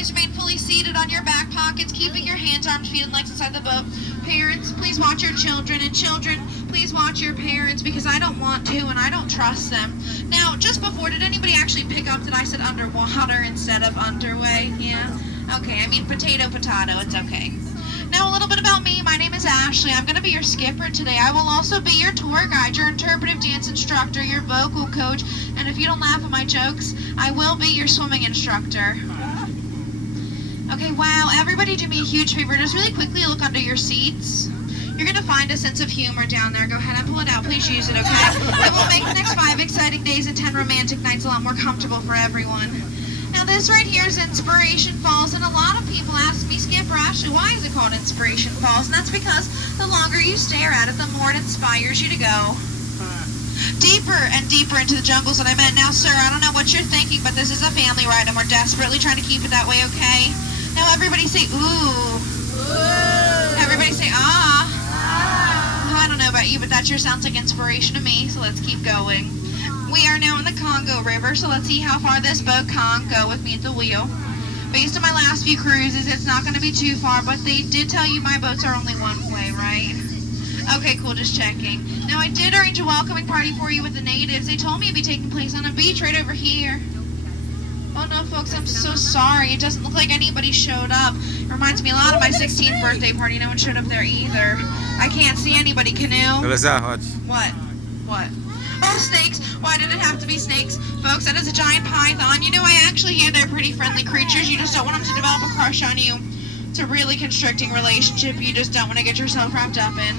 please remain fully seated on your back pockets, keeping your hands, arms, feet, and legs inside the boat. Parents, please watch your children, and children, please watch your parents, because I don't want to and I don't trust them. Now, just before, did anybody actually pick up that I said underwater instead of underway? Yeah? Okay, I mean potato, it's okay. Now, a little bit about me. My name is Ashley. I'm going to be your skipper today. I will also be your tour guide, your interpretive dance instructor, your vocal coach, and if you don't laugh at my jokes, I will be your swimming instructor. Okay, wow, everybody do me a huge favor. Just really quickly look under your seats. You're going to find a sense of humor down there. Go ahead and pull it out. Please use it, okay? It will make the next 5 exciting days and 10 romantic nights a lot more comfortable for everyone. Now, this right here is Inspiration Falls, and a lot of people ask me, Skipper Ashley, why is it called Inspiration Falls? And that's because the longer you stare at it, the more it inspires you to go deeper and deeper into the jungles that I met. Now, sir, I don't know what you're thinking, but this is a family ride, and we're desperately trying to keep it that way, okay? Now, everybody say, ooh. Ooh. Everybody say, ah. Ah. I don't know about you, but that sure sounds like inspiration to me, so let's keep going. We are now in the Congo River, so let's see how far this boat can go with me at the wheel. Based on my last few cruises, it's not going to be too far, but they did tell you my boats are only one way, right? Okay, cool, just checking. Now, I did arrange a welcoming party for you with the natives. They told me it'd be taking place on a beach right over here. Oh no, folks, I'm so sorry. It doesn't look like anybody showed up. It reminds me a lot of my 16th birthday party. No one showed up there either. I can't see anybody. Canoe? What? What? Oh, snakes. Why did it have to be snakes? Folks, that is a giant python. You know, I actually hear they're pretty friendly creatures. You just don't want them to develop a crush on you. It's a really constricting relationship you just don't want to get yourself wrapped up in.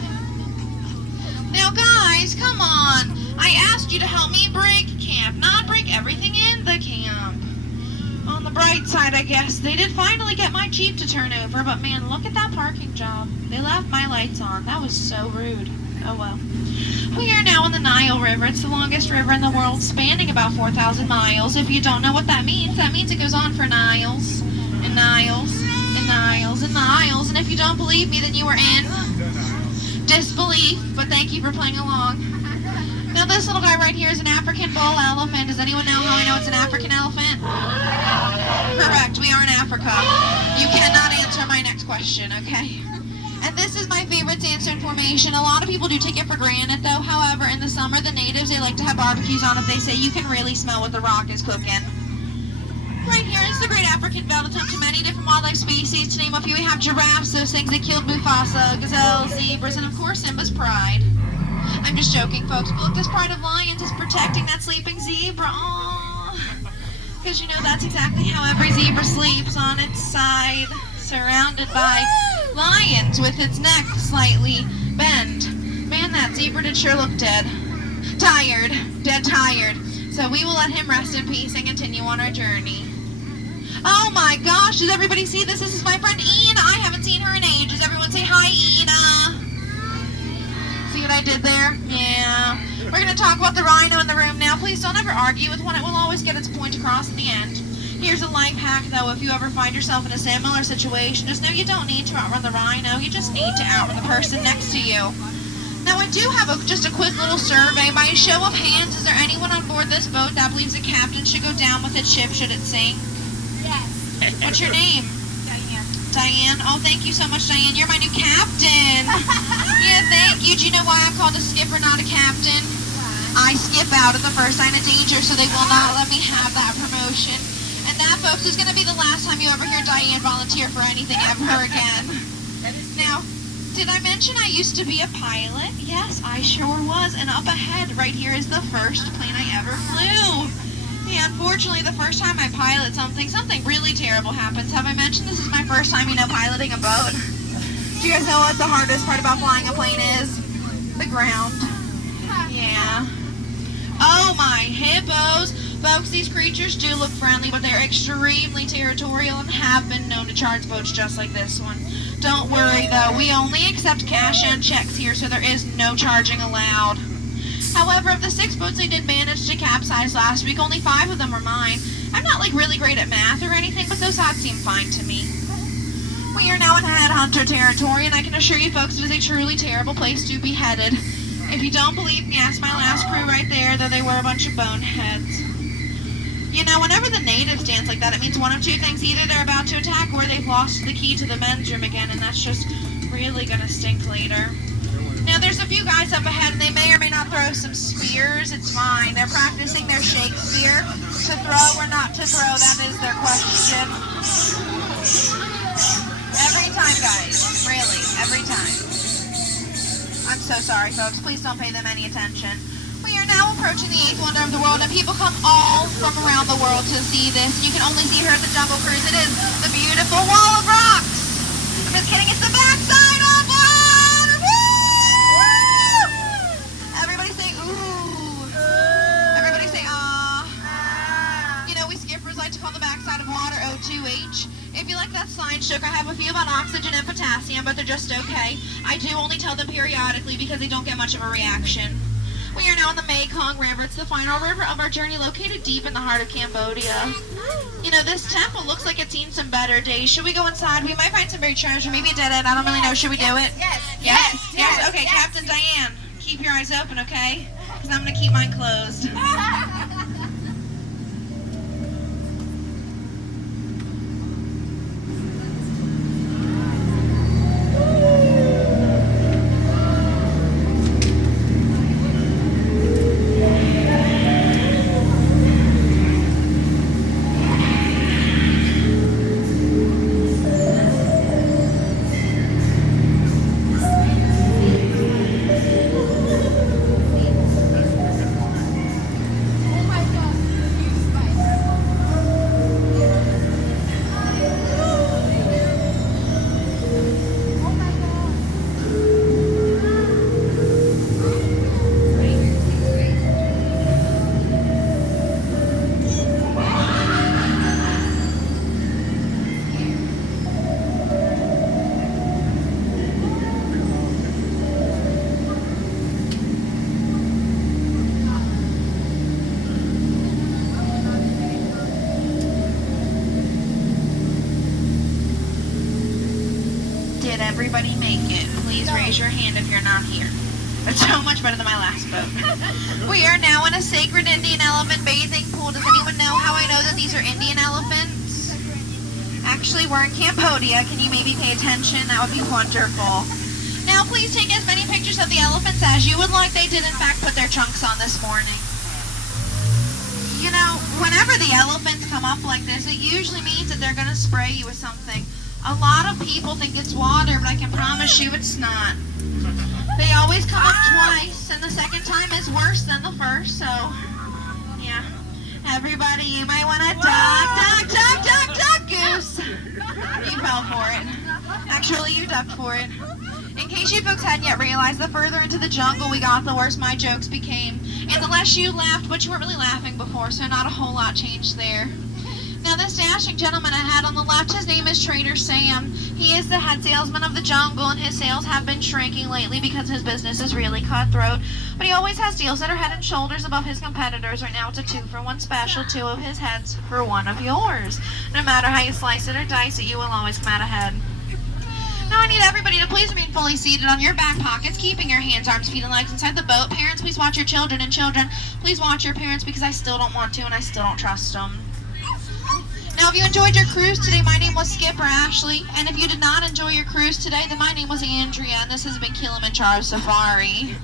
Now, guys, come on. I asked you to help me break camp, not break everything in the camp. On the bright side, I guess, they did finally get my Jeep to turn over, but man, look at that parking job. They left my lights on. That was so rude. Oh well. We are now in the Nile River. It's the longest river in the world, spanning about 4,000 miles. If you don't know what that means it goes on for Niles, and Niles, and Niles, and Niles. And if you don't believe me, then you are in disbelief, but thank you for playing along. Now, this little guy right here is an African bull elephant. Does anyone know how I know it's an African elephant? Correct, we are in Africa. You cannot answer my next question, okay? And this is my favorite sandstone formation. A lot of people do take it for granted, though. However, in the summer, the natives, they like to have barbecues on it. They say you can really smell what the rock is cooking. Right here is the Great African Veldt, home to many different wildlife species. To name a few, we have giraffes, those things that killed Mufasa, gazelles, zebras, and of course, Simba's pride. I'm just joking, folks, but look, this pride of lions is protecting that sleeping zebra. Aww. Because you know that's exactly how every zebra sleeps, on its side, surrounded by lions with its neck slightly bent. Man, that zebra did sure look dead. Tired. Dead tired. So we will let him rest in peace and continue on our journey. Oh my gosh, does everybody see this? This is my friend Ina. I haven't seen her in ages. Everyone say hi, Ina. See what I did there? Yeah. We're going to talk about the rhino in the room now. Please don't ever argue with one. It will always get its point across in the end. Here's a life hack, though. If you ever find yourself in a similar situation, just know you don't need to outrun the rhino. You just need to outrun the person next to you. Now, I do have just a quick little survey. By a show of hands, is there anyone on board this boat that believes the captain should go down with its ship should it sink? Yes. What's your name? Diane. Diane? Oh, thank you so much, Diane. You're my new captain. Yeah, thank you. Do you know why I'm called a skipper, not a captain? Why? I skip out at the first sign of danger, so they will not let me have that promotion. And that, folks, is going to be the last time you ever hear Diane volunteer for anything ever again. Now, did I mention I used to be a pilot? Yes, I sure was. And up ahead, right here, is the first plane I ever flew. Yeah, unfortunately, the first time I pilot something really terrible happens. Have I mentioned this is my first time, piloting a boat? Do you guys know what the hardest part about flying a plane is? The ground. Yeah. Oh, my hippos. Folks, these creatures do look friendly, but they're extremely territorial and have been known to charge boats just like this one. Don't worry, though. We only accept cash and checks here, so there is no charging allowed. However, of the 6 boats I did manage to capsize last week, only 5 of them were mine. I'm not, really great at math or anything, but those odds seem fine to me. We are now in headhunter territory, and I can assure you folks it is a truly terrible place to be headed. If you don't believe me, ask my last crew right there, though they were a bunch of boneheads. You know, whenever the natives dance like that, it means one of two things. Either they're about to attack or they've lost the key to the men's room again, and that's just really gonna stink later. Now, there's a few guys up ahead, and they may or may not throw some spears. It's fine. They're practicing their Shakespeare. To throw or not to throw, that is their question. Every time, guys. Really, every time. I'm so sorry, folks. Please don't pay them any attention. We are now approaching the 8th wonder of the world, and people come all from around the world to see this. You can only see her at the Jungle Cruise. It is the beautiful Wall of Rocks. I'm just kidding. It's the backside of water. Woo! Everybody say ooh. Everybody say ah. You know, we skippers like to call the backside of water O2H. If you like that sign, sugar, I have a few about oxygen and potassium, but they're just okay. I do only tell them periodically because they don't get much of a reaction. We are now in the Mekong River. It's the final river of our journey, located deep in the heart of Cambodia. You know, this temple looks like it's seen some better days. Should we go inside? We might find some buried treasure. Maybe a dead end. I don't really know. Should we do it? Yes. Okay, yes. Captain Diane, keep your eyes open, okay? Because I'm going to keep mine closed. Did everybody make it? Please raise your hand if you're not here. It's so much better than my last boat. We are now in a sacred Indian elephant bathing pool. Does anyone know how I know that these are Indian elephants? Actually, we're in Cambodia. Can you maybe pay attention? That would be wonderful. Now, please take as many pictures of the elephants as you would like. They did, in fact, put their chunks on this morning. You know, whenever the elephants come up like this, it usually means that they're going to spray you with something. A lot of people think it's water, but I can promise you it's not. They always come up twice, and the second time is worse than the first, so, yeah. Everybody, you might want to duck, goose. You fell for it. Actually, you ducked for it. In case you folks hadn't yet realized, the further into the jungle we got, the worse my jokes became. And the less you laughed, but you weren't really laughing before, so not a whole lot changed there. Now, this dashing gentleman ahead on the left, his name is Trader Sam. He is the head salesman of the jungle, and his sales have been shrinking lately because his business is really cutthroat. But he always has deals that are head and shoulders above his competitors. Right now, it's a 2-for-1 special, 2 of his heads for 1 of yours. No matter how you slice it or dice it, you will always come out ahead. Now, I need everybody to please remain fully seated on your back pockets, keeping your hands, arms, feet, and legs inside the boat. Parents, please watch your children, and children, please watch your parents, because I still don't want to, and I still don't trust them. Now, if you enjoyed your cruise today, my name was Skipper Ashley, and if you did not enjoy your cruise today, then my name was Andrea, and this has been Kilimanjaro Safari.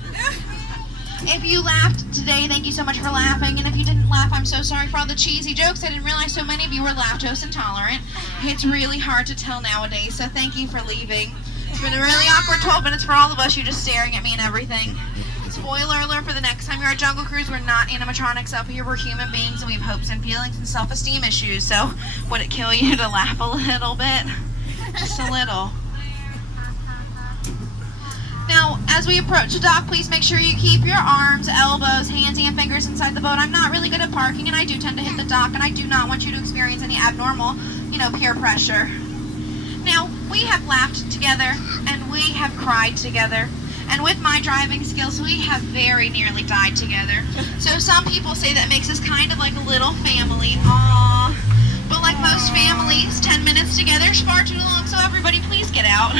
If you laughed today, thank you so much for laughing, and if you didn't laugh, I'm so sorry for all the cheesy jokes. I didn't realize so many of you were lactose intolerant. It's really hard to tell nowadays, so thank you for leaving. It's been a really awkward 12 minutes for all of us. You're just staring at me and everything. Spoiler alert for the next time you're at Jungle Cruise, we're not animatronics up here, we're human beings, and we have hopes and feelings and self-esteem issues, so would it kill you to laugh a little bit? Just a little. Now, as we approach the dock, please make sure you keep your arms, elbows, hands, and fingers inside the boat. I'm not really good at parking, and I do tend to hit the dock, and I do not want you to experience any abnormal, peer pressure. Now, we have laughed together, and we have cried together. And with my driving skills, we have very nearly died together. So some people say that makes us kind of like a little family. Aww. But like most families, 10 minutes together is far too long, so everybody please get out.